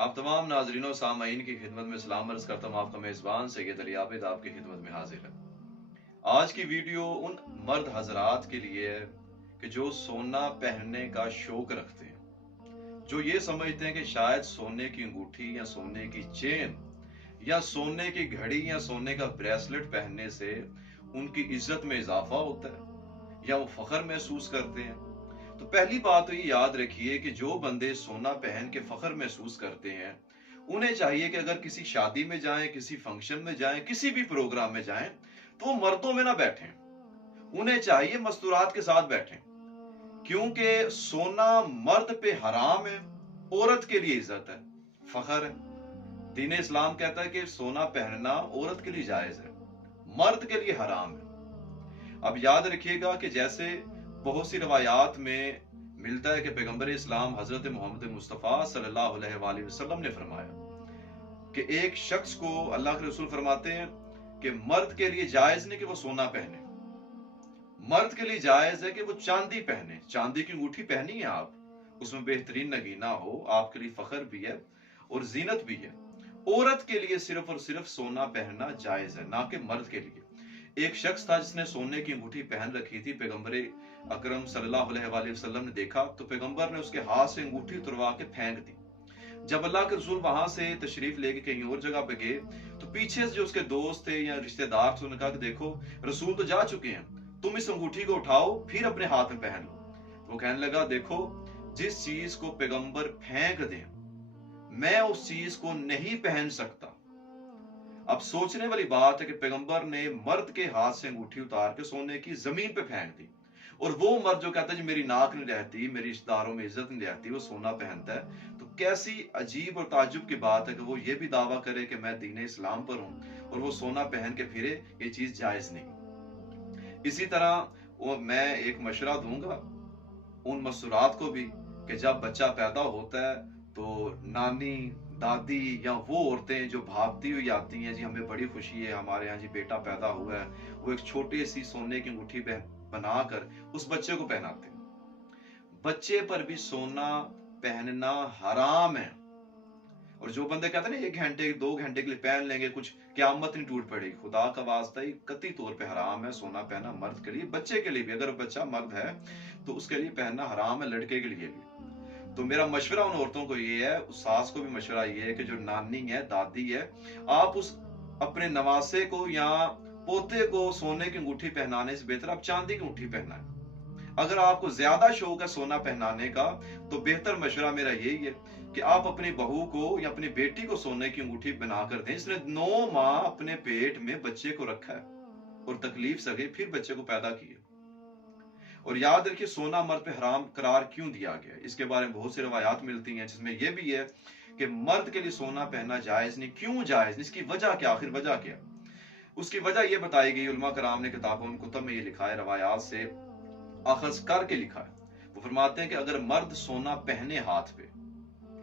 आप तमाम नाजरीन और सामाईन की खिदमत में सलाम अर्ज करता हूँ। आपका मेज़बान सैयद अली आबिद आपकी खिदमत में हाजिर है। आज की वीडियो उन मर्द हजरात के लिए है कि जो सोना पहनने का शौक रखते हैं, जो ये समझते हैं कि शायद सोने की अंगूठी या सोने की चेन या सोने की घड़ी या सोने का ब्रेसलेट पहनने से उनकी इज्जत में इजाफा होता है या वो फख्र महसूस करते हैं। तो पहली बात तो ये याद रखिए कि जो बंदे सोना पहन के फख्र महसूस करते हैं, उन्हें चाहिए कि अगर किसी शादी में जाएं, किसी फंक्शन में जाएं, किसी भी प्रोग्राम में जाएं, तो वो मर्दों में ना बैठें। उन्हें चाहिए मस्तूरात के साथ बैठें, क्योंकि सोना मर्द पे हराम है, औरत के लिए इज्जत है, फख्र है। दीन इस्लाम कहता है कि सोना पहनना औरत के लिए जायज है, मर्द के लिए हराम है। अब याद रखिएगा कि जैसे बहुत सी रवायात में मिलता है कि पैगंबर इस्लाम हजरत मोहम्मद मुस्तफ़ा सल्लल्लाहु अलैहि वसल्लम ने फरमाया कि एक शख्स को अल्लाह के रसूल फरमाते हैं कि मर्द के लिए जायज नहीं कि वो सोना पहने, मर्द के लिए जायज है कि वो चांदी पहने। चांदी की अंगूठी पहनी है आप, उसमें बेहतरीन नगीना हो, आपके लिए फख्र भी है और जीनत भी है। औरत के लिए सिर्फ और सिर्फ सोना पहनना जायज है, ना कि मर्द के लिए। एक शख्स था जिसने सोने की अंगूठी पहन रखी थी। पैगंबर अकरम सल्लल्लाहु अलैहि वसल्लम ने देखा तो पैगंबर ने उसके हाथ से अंगूठी उतरवा के फेंक दी। जब अल्लाह के रसूल वहां से तशरीफ लेके कहीं और जगह पे गए तो पीछे से जो उसके दोस्त थे या रिश्तेदार थे, उन्होंने कहा कि देखो रसूल तो जा चुके हैं, तुम इस अंगूठी को उठाओ फिर अपने हाथ में पहन लो। वो कहने लगा, देखो जिस चीज को पैगंबर फेंक दें मैं उस चीज को नहीं पहन सकता। अब सोचने वाली बात है कि पैगंबर ने मर्द के हाथ से अंगूठी उतार के सोने की जमीन पे फेंक दी, और वो मर्द जो कहता है जी मेरी नाक नहीं रहती, मेरी रिश्तेदारों में इज्जत नहीं रहती, वो सोना पहनता है। तो कैसी अजीब और ताज्जुब की बात है कि वो ये भी दावा करे कि मैं दीन इस्लाम पर हूं और वो सोना पहन के फिरे, ये चीज जायज नहीं। इसी तरह मैं एक मशवरा दूंगा उन मस्तूरात को भी कि जब बच्चा पैदा होता है तो नानी दादी या वो औरतें जो भागती हुई आती हैं, जी हमें बड़ी खुशी है, हमारे यहाँ जी बेटा पैदा हुआ है, वो एक छोटी सी सोने की अंगूठी बनाकर उस बच्चे को पहनाते हैं। बच्चे पर भी सोना पहनना हराम है। और जो बंदे कहते हैं ना 1 घंटे 2 घंटे के लिए पहन लेंगे, कुछ क्यामत नहीं टूट पड़ेगी, खुदा का वास्ता ही कतई तौर पे हराम है सोना पहनना मर्द के लिए, बच्चे के लिए भी। अगर बच्चा मर्द है तो उसके लिए पहनना हराम है, लड़के के लिए भी। तो मेरा मशवरा उन औरतों को ये है, उस सास को भी मशवरा ये है कि जो नानी है दादी है, आप उस अपने नवासे को या पोते को सोने की अंगूठी पहनाने से बेहतर आप चांदी की अंगूठी पहनाएं। अगर आपको ज्यादा शौक है सोना पहनाने का तो बेहतर मशवरा मेरा यही है कि आप अपनी बहू को या अपनी बेटी को सोने की अंगूठी बना कर दें। इसने 9 माह अपने पेट में बच्चे को रखा है और तकलीफ सगे फिर बच्चे को पैदा किया। और याद रखिए सोना मर्द पे हराम करार क्यों दिया गया, इसके बारे में बहुत सी रवायात मिलती हैं जिसमें यह भी है कि मर्द के लिए सोना पहनना जायज नहीं। क्यों जायज नहीं, इसकी वजह क्या, आखिर वजह क्या? उसकी वजह यह बताई गई, उलमा कराम ने किताबों कुतुब में ये लिखा है, रवायात से अखज करके लिखा है। वो फरमाते हैं कि अगर मर्द सोना पहने हाथ पे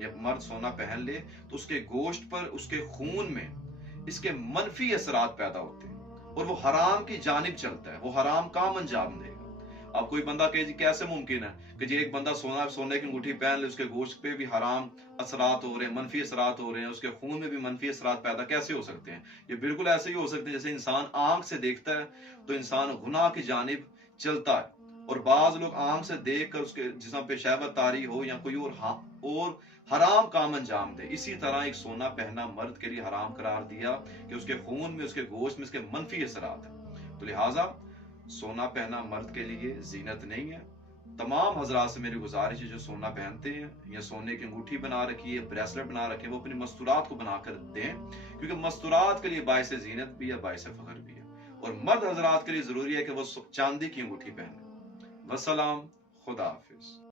या मर्द सोना पहन ले तो उसके गोश्त पर, उसके खून में इसके मनफी असरात पैदा होते हैं और वो हराम की जानिब चलता है, वो हराम काम अंजाम देगा। अब कोई बंदा कहे जी कैसे मुमकिन है कि जी एक बंदा सोने की अंगूठी पहन ले, उसके गोश्त पे भी हराम असरात हो रहे हैं, मनफी असरात हो रहे हैं, उसके खून में भी मनफी असरात पैदा कैसे हो सकते हैं? ये बिल्कुल ऐसे ही हो सकते हैं जैसे इंसान आंख से देखता है तो इंसान गुनाह की जानिब चलता है, और बाज लोग आंख से देख कर उसके जिस्म पे शहवत तारी हो या कोई और हराम काम अंजाम दे। इसी तरह एक सोना पहनना मर्द के लिए हराम करार दिया कि उसके खून में, उसके गोश्त में इसके मनफी असरात है। तो लिहाजा सोना पहनना मर्द के लिए जीनत नहीं है। तमाम हजरात से मेरी गुजारिश है जो सोना पहनते हैं या सोने की अंगूठी बना रखी है, ब्रेसलेट बना रखे हैं, वो अपनी मस्तूरात को बनाकर दें, क्योंकि मस्तूरात के लिए बाइस जीनत भी है, बाइस फख्र भी है। और मर्द हजरात के लिए जरूरी है कि वो चांदी की अंगूठी पहने। वसलाम, खुदा हाफिज।